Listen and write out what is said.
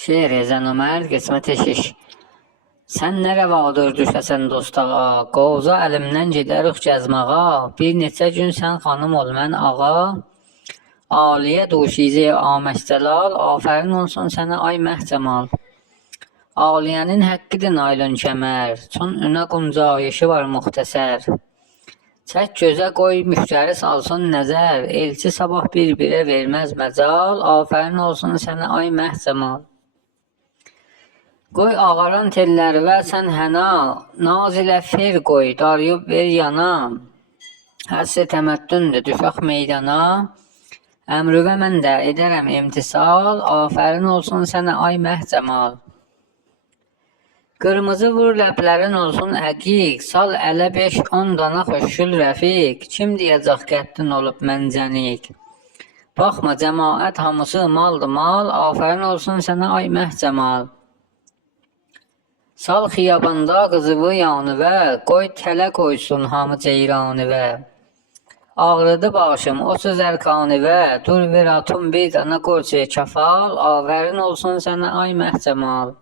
Şeir Ezen Ömer, qismət eşiş. Sən nə rəvadır düşəsən dostağa, qovuza əlimdən gedərik gəzmağa, bir neçə gün sən xanım ol mən ağa, aliyə duşizə aməşcəlal, afərin olsun sənə ay məhcəmal. Aliyənin həqqidir naylon kəmər, çün önə quncayışı var müxtəsər. Çək gözə qoy müştəri salsın nəzər, elçi sabah bir-birə verməz məcal, afərin olsun sənə ay məhcəmal. Qoy ağaran telləri və sən həna, naz ilə fer qoy, darıyıb ver yana. Həsr təməddündür, düşək meydana, əmrüvə mən də edərəm imtisal, afərin olsun sənə ay məhcəmal. Qırmızı vur ləblərin olsun əqiq, sal ələ 5-10 dana xoşgül rəfiq, kim deyəcək qəddin olub məncənik. Baxma cəmaət hamısı maldır mal, afərin olsun sənə ay məhcəmal. Sal xiyabanda qızıvı yanıvə, qoy tələ qoysun hamı ceyranıvə. Ağrıdı başım, o söz ərkanıvə, dur ver atım bir dana qorçaya kafal, afərin olsun sənə ay məhcəmal.